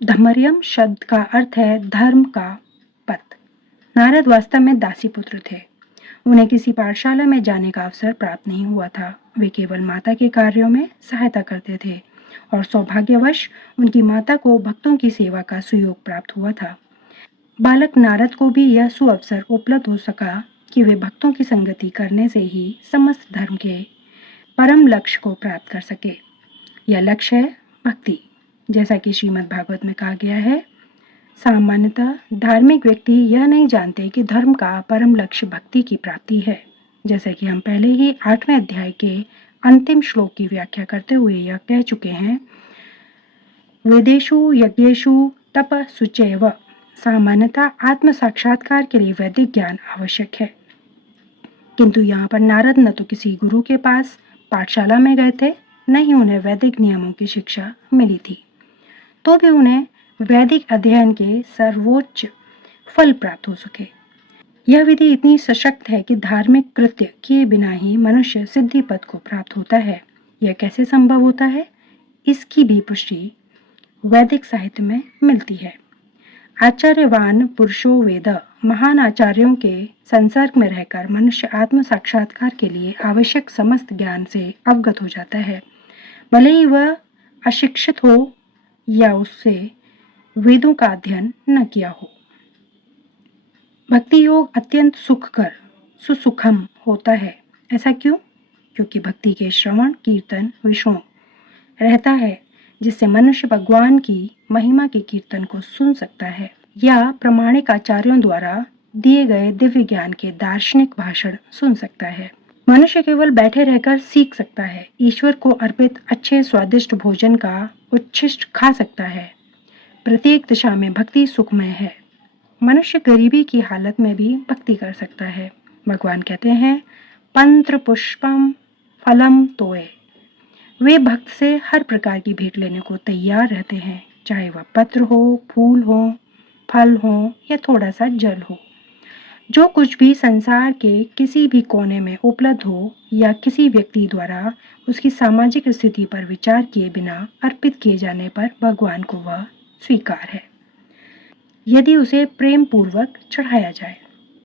धमर्यम शब्द का अर्थ है धर्म का पथ। नारद वास्तव में दासी पुत्र थे। उन्हें किसी पाठशाला में जाने का अवसर प्राप्त नहीं हुआ था। वे केवल माता के कार्यों में सहायता करते थे और सौभाग्यवश उनकी माता को भक्तों की सेवा का सुयोग प्राप्त हुआ था। बालक नारद को भी यह सुअवसर उपलब्ध हो सका कि वे भक्तों की संगति करने से ही समस्त धर्म के परम लक्ष्य को प्राप्त कर सके। यह लक्ष्य है भक्ति। जैसा कि श्रीमद् भागवत में कहा गया है, सामान्यतः धार्मिक व्यक्ति यह नहीं जानते कि धर्म का परम लक्ष्य भक्ति की प्राप्ति है। जैसा कि हम पहले ही 8वें अध्याय के अंतिम श्लोक की व्याख्या करते हुए यह कह चुके हैं, वेदेषु यज्ञेषु तपस्सुचैव। सामान्यतः आत्म साक्षात्कार के लिए वैदिक ज्ञान आवश्यक है, किंतु यहाँ पर नारद न तो किसी गुरु के पास पाठशाला में गए थे, न ही उन्हें वैदिक नियमों की शिक्षा मिली थी। तो भी उन्हें वैदिक अध्ययन के सर्वोच्च फल प्राप्त हो सके। यह विधि इतनी सशक्त है कि धार्मिक कृत्य किए बिना ही मनुष्य सिद्धि पद को प्राप्त होता है। यह कैसे संभव होता है, इसकी भी पुष्टि वैदिक साहित्य में मिलती है। आचार्यवान पुरुषो वेद। महान आचार्यों के संसर्ग में रहकर मनुष्य आत्म साक्षात्कार के लिए आवश्यक समस्त ज्ञान से अवगत हो जाता है, भले ही वह अशिक्षित हो या उससे वेदों का अध्ययन न किया हो। भक्ति योग अत्यंत सुखकर सुसुखम होता है। ऐसा क्यों? क्योंकि भक्ति के श्रवण कीर्तन विषयों रहता है, जिससे मनुष्य भगवान की महिमा के कीर्तन को सुन सकता है या प्रमाणिक आचार्यों द्वारा दिए गए दिव्य ज्ञान के दार्शनिक भाषण सुन सकता है। मनुष्य केवल बैठे रहकर सीख सकता है। ईश्वर को अर्पित अच्छे स्वादिष्ट भोजन का उच्छिष्ट खा सकता है। प्रत्येक दिशा में भक्ति सुखमय है। मनुष्य गरीबी की हालत में भी भक्ति कर सकता है। भगवान कहते हैं, पंत्र पुष्पम फलम तोय। वे भक्त से हर प्रकार की भेंट लेने को तैयार रहते हैं, चाहे वह पत्र हो, फूल हो, फल हो या थोड़ा सा जल हो। जो कुछ भी संसार के किसी भी कोने में उपलब्ध हो या किसी व्यक्ति द्वारा उसकी सामाजिक स्थिति पर विचार किए बिना अर्पित किए जाने पर भगवान को वह स्वीकार है, यदि उसे प्रेम पूर्वक चढ़ाया जाए।